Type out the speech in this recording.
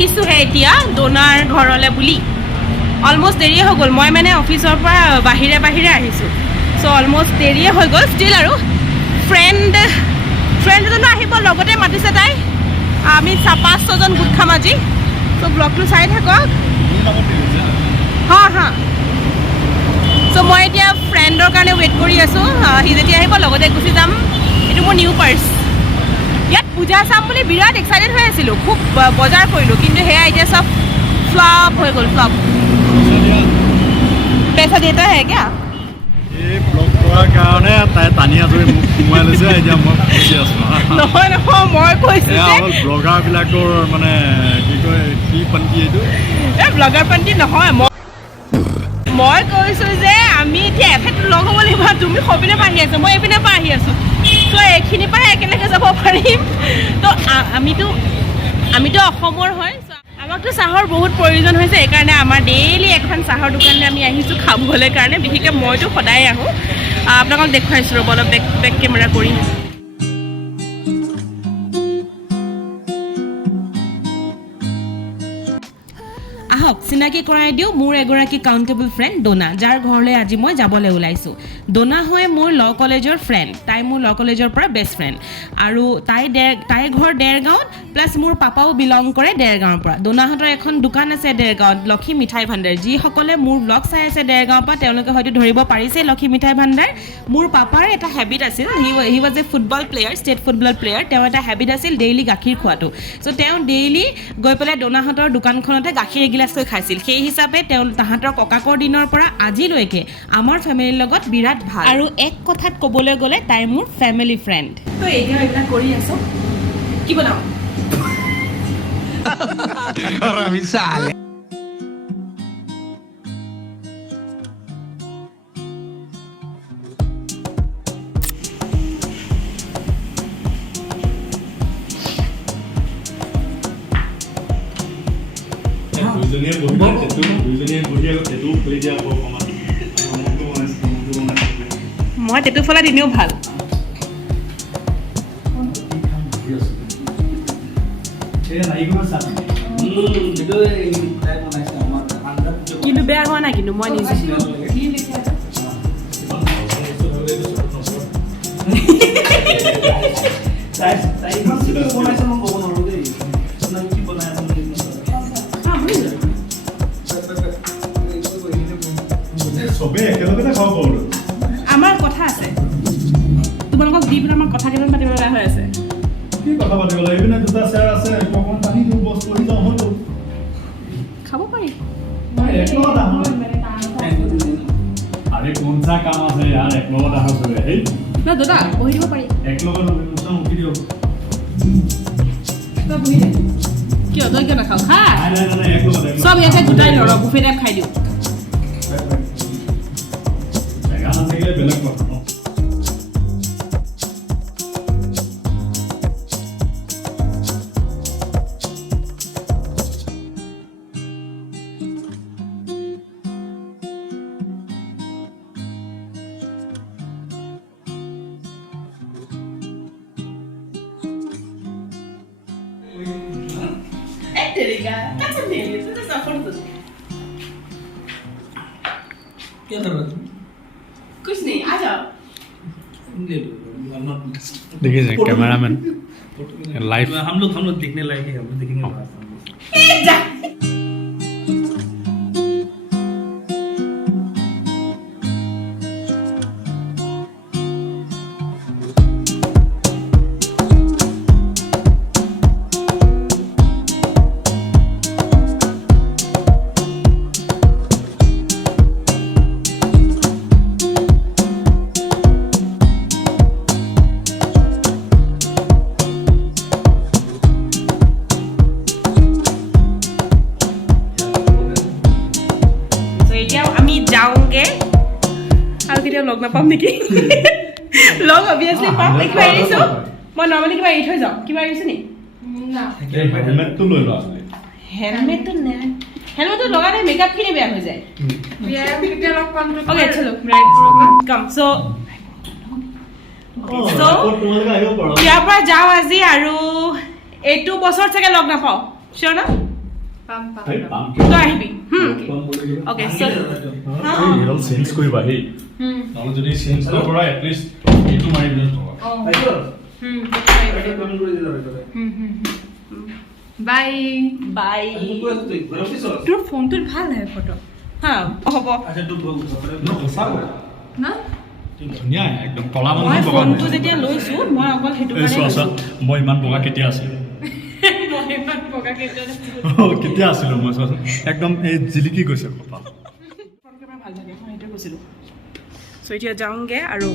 আহিছোঁহে এতিয়া ডোনাৰ ঘৰলৈ বুলি অলমষ্ট দেৰিয়ে হৈ গ'ল মই মানে অফিচৰ পৰা বাহিৰে আহিছোঁ চ' অলমষ্ট দেৰিয়ে হৈ গ'ল ষ্টিল আৰু ফ্ৰেণ্ড এজনো আহিব লগতে মাতিছে তাই আমি 5-6জন গোট খাম আজি চ' ব্লগটো চাই থাকক হা চ' মই এতিয়া ফ্ৰেণ্ডৰ কাৰণে ৱেইট কৰি আছোঁ সি যেতিয়া আহিব লগতে গুচি যাম এইটো মোৰ নিউ পাৰ্চ ইয়াত পূজা চাম বুলি বিৰাট এক্সাইটেড হৈ আছিলোঁ খুব বজাৰ কৰিলোঁ কিন্তু সেয়া এতিয়া চব ফ্লপ হৈ গ'ল ফ্লপ पैसा देता है क्या এই ব্লগ কৰাৰ কাৰণে তাই টানি আজৰি মোক সোমাই লৈছে এতিয়া মই খুচি আছোঁ নহয় মই কৈছোঁ এয়া হ'ল ব্লগাৰবিলাকৰ মানে কি কয় কি পন্থী এইটো এই ব্লগাৰ পন্থী নহয় মই কৈছোঁ যে আমি এতিয়া এফেটো লগ হ'ব লাগিব তুমি সপিনে পৰা আহি আছোঁ মই এইপিনে পৰা আহি আছোঁ ত' এইখিনিৰ পৰা একেলগে যাব পাৰিম তো আমিতো অসমৰ হয় আমাকতো চাহৰ বহুত প্ৰয়োজন হৈছে সেইকাৰণে আমাৰ ডেইলি এখন চাহৰ দোকানলৈ আমি আহিছোঁ খাবলৈ কাৰণে বিশেষকৈ মইতো সদায় আহোঁ আপোনালোকক দেখুৱাইছোঁ ৰ'ব অলপ বেক কেমেৰা কৰি আহক চিনাকি কৰাই দিওঁ মোৰ এগৰাকী কাউণ্টেবল ফ্ৰেণ্ড ডোনা যাৰ ঘৰলৈ আজি মই যাবলৈ ওলাইছোঁ ডোনা হয় মোৰ ল কলেজৰ ফ্ৰেণ্ড তাই মোৰ ল কলেজৰ পৰা বেষ্ট ফ্ৰেণ্ড আৰু তাইৰ ঘৰ দেৰগাঁৱত প্লাছ মোৰ পাপাও বিলং কৰে দেৰগাঁৱৰ পৰা ডোনাহঁতৰ এখন দোকান আছে দেৰগাঁৱত লক্ষী মিঠাই ভাণ্ডাৰ যিসকলে মোৰ ব্লগ চাই আছে দেৰগাঁৱৰ পৰা তেওঁলোকে হয়তো ধৰিব পাৰিছে লক্ষী মিঠাই ভাণ্ডাৰ মোৰ পাপাৰ এটা হেবিট আছিল he was a football player state football player তেওঁ এটা হেবিট আছিল ডেইলি গাখীৰ খোৱাটো চ' তেওঁ ডেইলি গৈ পেলাই ডোনাহঁতৰ দোকানখনতে গাখীৰ এগিলাচ খাইছিল সেই হিচাপে তেওঁ তাহাঁতৰ ককাকৰ দিনৰ পৰা আজিলৈকে আমাৰ ফেমিলিৰ লগত বিৰাট ভাল আৰু এক কথাত ক'বলৈ গ'লে তাই মোৰ ফেমিলি ফ্ৰেণ্ড তো এতিয়া এইবিলাক কৰি আছোঁ কি বনাওঁ মই তেঁতু ফলা দিনেও ভাল কিন্তু বেয়া হোৱা নাই কিন্তু মই নিজে আমাৰ কথা আছে তোমালোকক দি পেলাই আমাৰ কথা কেইটামান পাতিব লগা হৈ আছে কি কথা পাতিব লাগে এইপিনে দুটা চেয়াৰ আছে অকণমান পানী দিওঁ বস্তু কৰি যাওঁ হয়তো খাব পাৰি আৰে কোনচা কাম আছে ইয়াৰ এক লগত আহা চবে হেই ন দাদা বহি দিব পাৰি এক লগত উঠি দিয়ক কিয় তই কিয় নাখাওঁ খা নাই এক লগত চব ইয়াতে গোটাই লওঁ বুফে টাইপ খাই দিওঁ জেগা নাথাকিলে বেলেগ কথা ন क्या कर रहा था कुछ नहीं आ जाओ ले लो देखिए कैमरामैन लाइव हम लोग देखने लायक है हम लोग देखेंगे লগ নাপাম নেকি লগ অবভিয়াছলি পাম কিবা এৰিছোঁ মই নৰ্মেলি কিবা এৰি থৈ যাওঁ কিবা এৰিছোঁ নি না হেলমেটটো লৈ লোৱা হেলমেটটো নাই হেলমেটটো লগালে মেকআপখিনি বেয়া হৈ যায় অ'কে চলো কাম চ' ইয়াৰ পৰা যাওঁ আজি আৰু এইটো বছৰত চাগে লগ নাপাওঁ চিয়ৰ ন পাম পাম এই পাম তই আহিবি অ'কে চ' এইডাল চেঞ্জ কৰিবা হেই নহ'লে যদি চেঞ্জ নকৰা এটলিষ্ট এইটো মাৰি দিলে বাই বাই অফিচত তোৰ ফোনটোত ভাল আহে ফটো হা হ'ব আচ্ছা তোক সঁচা না ধুনীয়া একদম কলা মই মানুহ বগা ফোনটো যেতিয়া লৈছোঁ মই অকল সেইটো এই কাৰণে চোৱা লৈছোঁ মই ইমান বগা কেতিয়া আছিলোঁ মই ইমান বগা কেইটা কেতিয়া আছিলোঁ মই চোৱাচোন একদম এই জিলিকি গৈছে কপাল ভাল লাগে মই সেইটোৱে কৈছিলোঁ চ' এতিয়া যাওঁগৈ আৰু